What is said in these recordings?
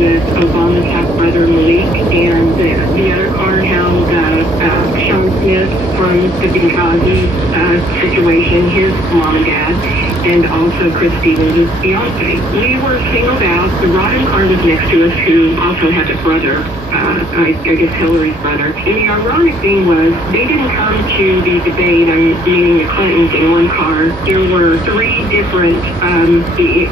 with Obama's half-brother Malik, and the other car held Sean Smith from the Benghazi situation, his mom and dad, and also Chris Stevens' fiance. We were singled out. The Rodham car was next to us, who also had a brother, I guess Hillary's brother. And the ironic thing was, they didn't come to the debate, meaning the Clintons, in one car. There were three different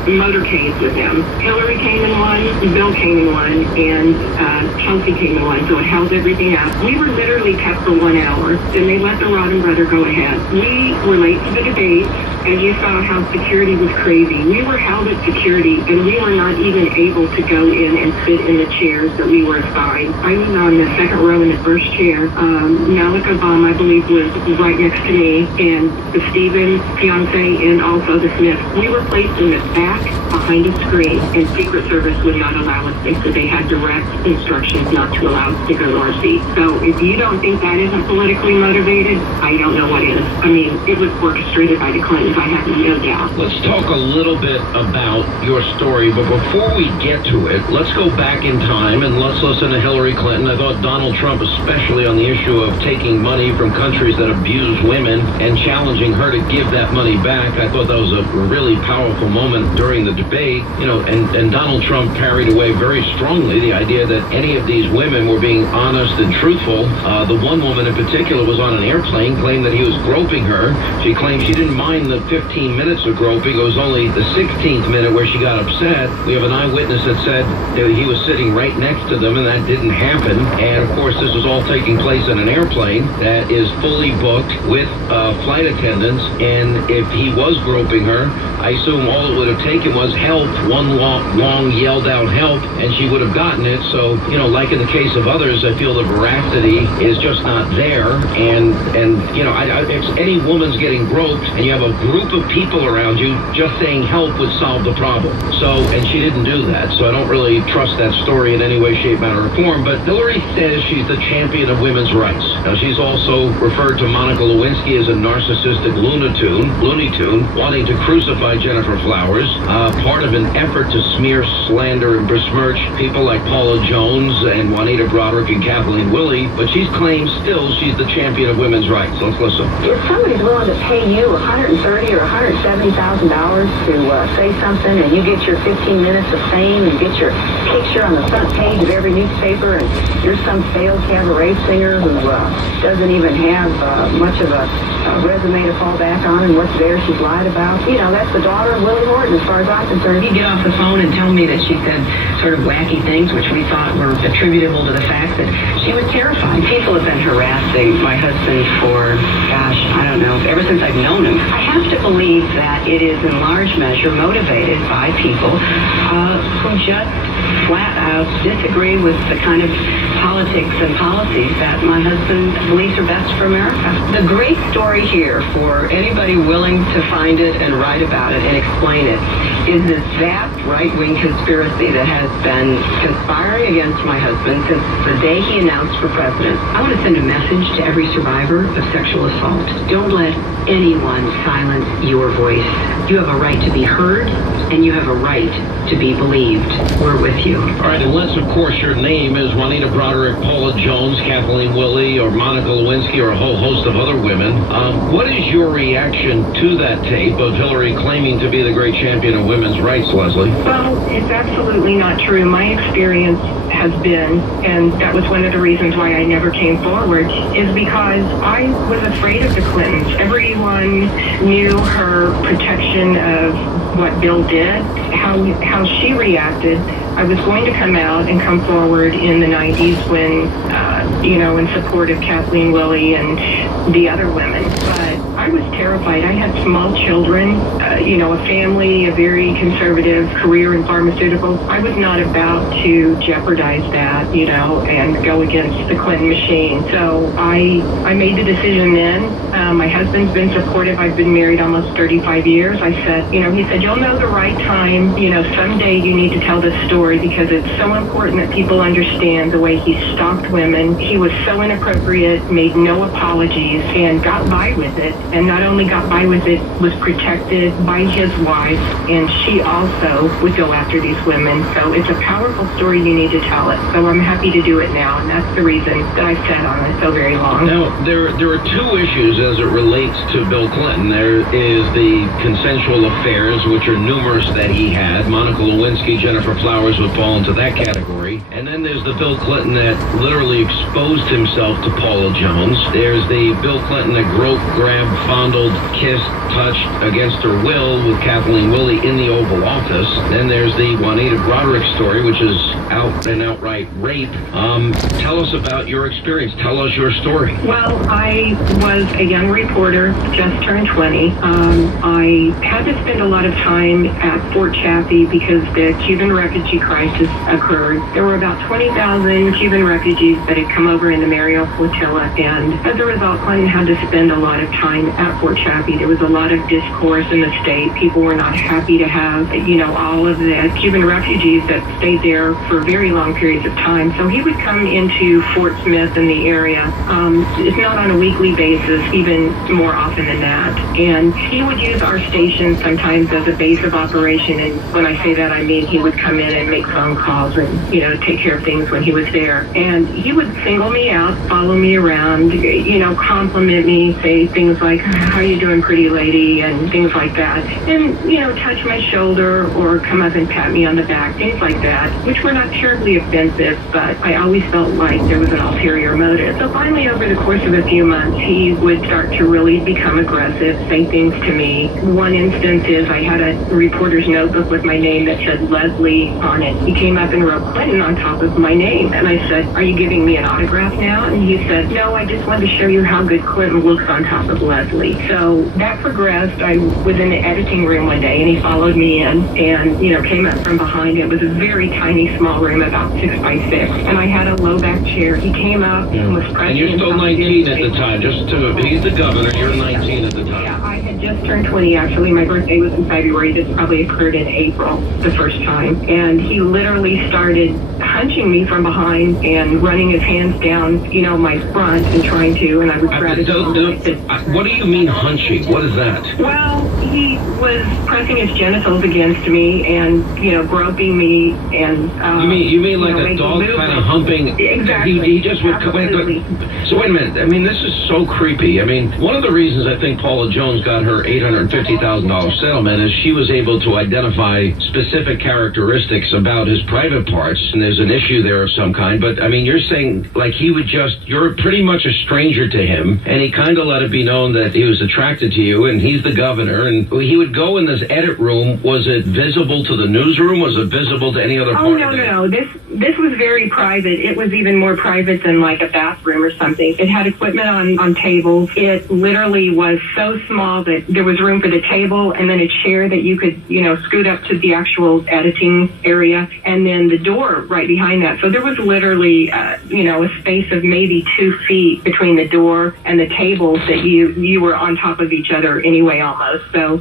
motorcades with them. Hillary came in one, Bill came in one, and Chelsea came in one, so it held everything up. We were literally kept for 1 hour. Then they let the Rodham brother go ahead. We were late to the debate, and you saw how security was crazy. We were held at security, and we were not even able to go in and sit in the chairs that we were assigned. I was on the second row in the first chair. Malik Obama, I believe, was right next to me, and the Stevens fiance, and also the Smith. We were placed in the back behind a screen, and Secret Service would not allow us. They said they had direct instructions not to allow us to go to our seat. So if you don't think that isn't politically motivated, I don't know what is. I mean, it was orchestrated by the Clintons, I have no doubt. Let's talk a little bit about your story, but before we get to it, let's go back in time and let's listen to Hillary Clinton. I thought Donald Trump, especially on the issue of taking money from countries that abuse women and challenging her to give that money back, I thought that was a really powerful moment during the debate, and Donald Trump carried away very strongly the idea that any of these women were being honest and truthful. The one woman in particular was on an airplane, claimed that he was groping her. She claimed she didn't mind the 15 minutes of groping. It was only the 16th minute where she got upset. We have an eyewitness that said that he was sitting right next to them, and that didn't happen. And of course, this was all taking place in an airplane that is fully booked with flight attendants. And if he was groping her, I assume all it would have taken was help, one long yelled out help, and she would have gotten it. So, like in the case of others, I feel the veracity is just not there. And if any woman's getting groped and you have a group of people around you, just saying help would solve the problem. So, and she didn't do that. So I don't really trust that story in any way, shape, manner, or form. But Hillary says she's the champion of women's rights. Now, she's also referred to Monica Lewinsky as a narcissistic Looney Tune, wanting to crucify Jennifer Flowers, part of an effort to smear, slander, and besmirch people like Paula Jones and Juanita Broderick and Kathleen Willey. But she claims still she's the champion of women's rights. Let's listen. If somebody's willing to pay you $130,000 or $170,000 to say something, and you get your 15 minutes of fame and get your picture on the front page of every newspaper, and you're some failed cabaret singer who doesn't even have much of a resume to fall back on, and what's there she's lied about, that's the daughter of Willie Horton, as far as I'm concerned. He'd get off the phone and tell me that she said sort of wacky things, which we thought were attributable to the fact that she was terrified. People have been harassing my husband for, I don't know, ever since I've known him. I have to believe that it is in large measure motivated by people who just flat out disagree with the kind of politics and policies that my husband believes are best for America. The great story here, for anybody willing to find it and write about it and explain it, is this vast right-wing conspiracy that has been conspiring against my husband since the day he announced for president. I want to send a message to every survivor of sexual assault. Don't let anyone silence your voice. You have a right to be heard, and you have a right to be believed. We're with you. All right, unless, of course, your name is Juanita Broderick, Paula Jones, Kathleen Willey, or Monica Lewinsky, or a whole host of other women. What is your reaction to that tape of Hillary claiming to be the great champion of women's rights, Leslie? Well, it's absolutely not true. My experience has been, and that was one of the reasons why I never came forward, is because I was afraid of the Clintons. Everyone knew her protection of what Bill did, how she reacted. I was going to come out and come forward in the 90s when, in support of Kathleen Willey and the other women. But I was terrified. I had small children, a family, a very conservative career in pharmaceuticals. I was not about to jeopardize that, and go against the Clinton machine. So I made the decision then. My husband's been supportive. I've been married almost 35 years. I said, he said, you'll know the right time. Someday you need to tell this story because it's so important that people understand the way he stalked women. He was so inappropriate, made no apologies, and got by with it. and not only got by with it, was protected by his wife, and she also would go after these women. So it's a powerful story. You need to tell it. So I'm happy to do it now, and that's the reason that I sat on it so very long. Now, there are two issues as it relates to Bill Clinton. There is the consensual affairs, which are numerous that he had. Monica Lewinsky, Jennifer Flowers would fall into that category. And then there's the Bill Clinton that literally exposed himself to Paula Jones. There's the Bill Clinton that groped, grabbed, fondled, kissed, touched against her will with Kathleen Willey in the Oval Office. Then there's the Juanita Broderick story, which is outright rape. Tell us about your experience. Tell us your story. Well, I was a young reporter, just turned 20. I had to spend a lot of time at Fort Chaffee because the Cuban refugee crisis occurred. There were about 20,000 Cuban refugees that had come over in the Mariel Flotilla, and as a result, Clinton had to spend a lot of time at Fort Chaffee. There was a lot of discourse in the state. People were not happy to have, all of the Cuban refugees that stayed there for very long periods of time. So he would come into Fort Smith in the area, if not on a weekly basis, even more often than that. And he would use our station sometimes as a base of operation. And when I say that, I mean he would come in and make phone calls and, take care of things when he was there. And he would single me out, follow me around, compliment me, say things like, "How you doing, pretty lady?" and things like that. And, touch my shoulder or come up and pat me on the back, things like that, which were not terribly offensive, but I always felt like there was an ulterior motive. So finally, over the course of a few months, he would start to really become aggressive, say things to me. One instance is I had a reporter's notebook with my name that said Leslie on it. He came up and wrote Clinton on top of my name. And I said, "Are you giving me an autograph now?" And he said, "No, I just wanted to show you how good Clinton looks on top of Leslie." So that progressed. I was in the editing room one day, and he followed me in and, came up from behind. It was a very tiny, small room, about 6 by 6. And I had a low back chair. He came up and was pressing. And you're still 19 at the time. He's the governor. You're 19 at the time. Yeah, I had just turned 20, actually. My birthday was in February. This probably occurred in April the first time. And he literally started hunching me from behind and running his hands down, my front and trying to, and I would grab his arm. What do you mean hunching? What is that? Well, he was pressing his genitals against me and, groping me and, you mean like a dog kind of humping? Exactly. He just would come in. So wait a minute. I mean, this is so creepy. I mean, one of the reasons I think Paula Jones got her $850,000 settlement is she was able to identify specific characteristics about his private parts, and there's an issue there of some kind. But I mean, you're saying like you're pretty much a stranger to him, and he kind of let it be known that he was attracted to you, and he's the governor, and he would go in this edit room. Was it visible to the newsroom? Was it visible to any other part of it? No. This was very private. It was even more private than like a bathroom or something. It had equipment on tables. It literally was so small that there was room for the table and then a chair that you could, scoot up to the actual editing area, and then the door right behind that. So there was literally, a space of maybe 2 feet between the door and the tables that you were on top of each other anyway, almost. So,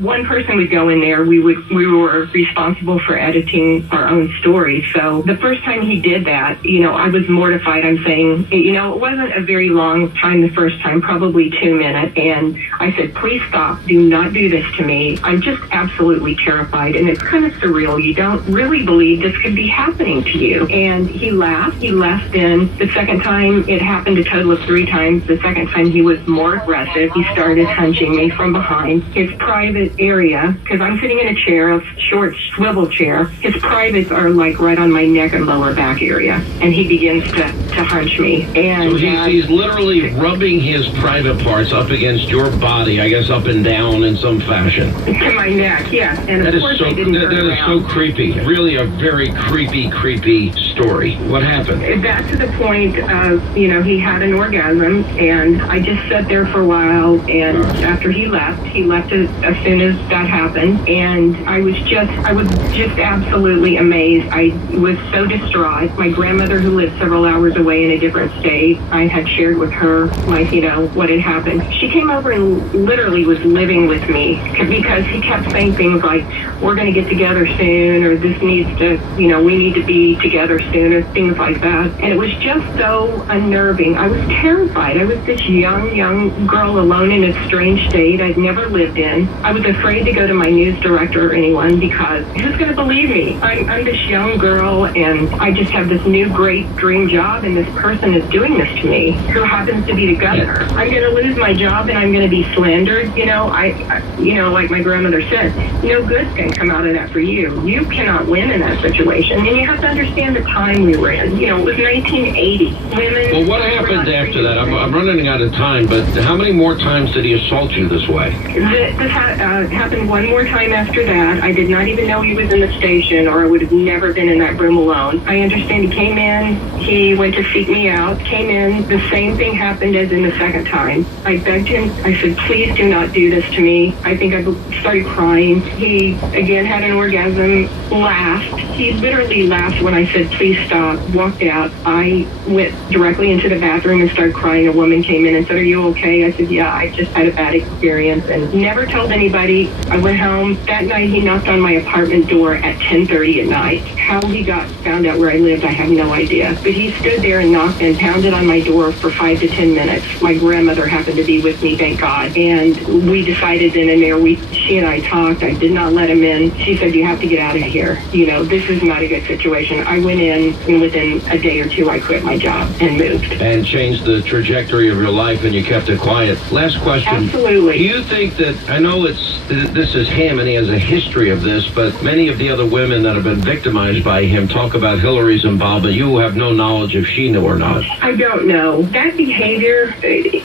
one person would go in there. We were responsible for editing our own story. So the first time he did that, I was mortified. I'm saying, it wasn't a very long time the first time, probably 2 minutes. And I said, "Please stop. Do not do this to me. I'm just absolutely terrified." And it's kind of surreal. You don't really believe this could be happening to you. And he laughed. He laughed then. The second time, it happened a total of 3 times. The second time, he was more aggressive. He started hunching me from behind his private area, because I'm sitting in a chair, a short swivel chair. His privates are like right on my neck and lower back area. And he begins to hunch me. And so he's literally rubbing his private parts up against your body, I guess up and down in some fashion. To my neck, yes. And that of course, that is so creepy. Really a very creepy story. What happened? That to the point of, he had an orgasm, and I just sat there for a while, and after he left as soon as that happened, and I was just absolutely amazed. I was so distraught. My grandmother, who lived several hours away in a different state, I had shared with her, what had happened. She came over and literally was living with me because he kept saying things like, "We're going to get together soon," or "This needs to, we need to to be together sooner, things like that. And it was just so unnerving. I was terrified. I was this young girl alone in a strange state I'd never lived in. I was afraid to go to my news director or anyone because who's going to believe me? I'm this young girl and I just have this new great dream job and this person is doing this to me who happens to be the governor. I'm going to lose my job and I'm going to be slandered. You know, like my grandmother said, no good's going to come out of that for you. You cannot win in that situation. And you have to understand the time we were in. You know, it was 1980. Women. Well, what happened after that? I'm running out of time, but how many more times did he assault you this way? This happened one more time after that. I did not even know he was in the station, or I would have never been in that room alone. I understand he came in, he went to seek me out, came in, the same thing happened as in the second time. I begged him, I said, please do not do this to me. I think I started crying. He, again, had an orgasm, laughed. He literally laughed when I said, please stop, walked out. I went directly into the bathroom and started crying. A woman came in and said, are you okay? I said, yeah, I just had a bad experience, and never told anybody. I went home. That night he knocked on my apartment door at 10:30 at night. How he found out where I lived, I have no idea. But he stood there and knocked and pounded on my door for 5 to 10 minutes. My grandmother happened to be with me, thank God. And we decided then and there, she and I talked. I did not let him in. She said, you have to get out of here. You know, this is not a good situation. I went in, and within a day or two, I quit my job and moved. And changed the trajectory of your life, and you kept it quiet. Last question. Absolutely. Do you think that, I know this is him and he has a history of this, but many of the other women that have been victimized by him talk about Hillary's involvement. You have no knowledge if she knew or not. I don't know. That behavior,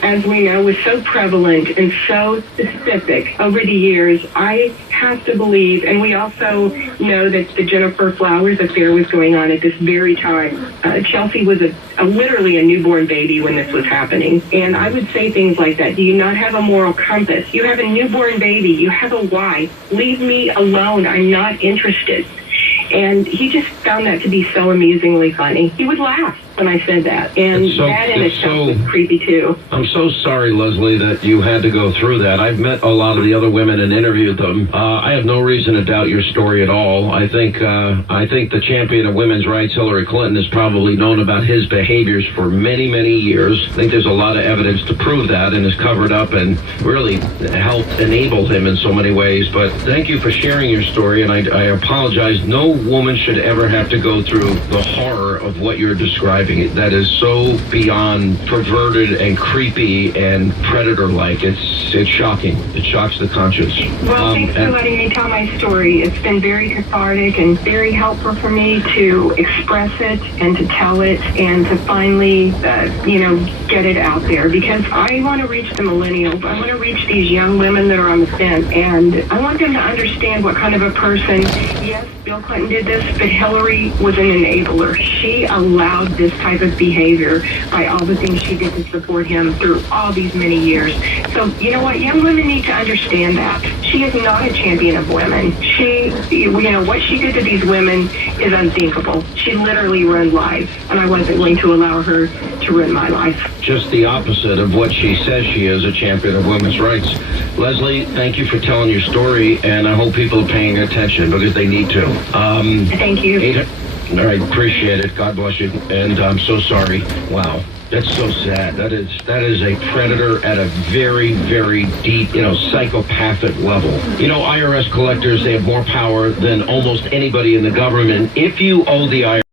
as we know, was so prevalent and so specific over the years. I have to believe, and we also know that the Jennifer Flowers affair was going on at this very time. Chelsea was literally a newborn baby when this was happening. And I would say things like that. Do you not have a moral compass? You have a newborn baby. You have a wife. Leave me alone. I'm not interested. And he just found that to be so amusingly funny. He would laugh when I said that. And that in itself was creepy, too. I'm so sorry, Leslie, that you had to go through that. I've met a lot of the other women and interviewed them. I have no reason to doubt your story at all. I think the champion of women's rights, Hillary Clinton, has probably known about his behaviors for many, many years. I think there's a lot of evidence to prove that and has covered up and really helped enable him in so many ways. But thank you for sharing your story, and I apologize. No woman should ever have to go through the horror of what you're describing. That is so beyond perverted and creepy and predator-like. It's shocking. It shocks the conscience. Well, thanks for letting me tell my story. It's been very cathartic and very helpful for me to express it and to tell it and to finally, get it out there, because I want to reach the millennials. I want to reach these young women that are on the fence, and I want them to understand what kind of a person, yes, Bill Clinton did this, but Hillary was an enabler. She allowed this type of behavior by all the things she did to support him through all these many years. So, you know what? Young women need to understand that. She is not a champion of women. What she did to these women is unthinkable. She literally ruined lives, and I wasn't going to allow her to ruin my life. Just the opposite of what she says she is, a champion of women's rights. Leslie, thank you for telling your story, and I hope people are paying attention because they need to. Thank you. All right, appreciate it. God bless you. And I'm so sorry. Wow. That's so sad. That is a predator at a very, very deep, psychopathic level. IRS collectors, they have more power than almost anybody in the government. If you owe the IRS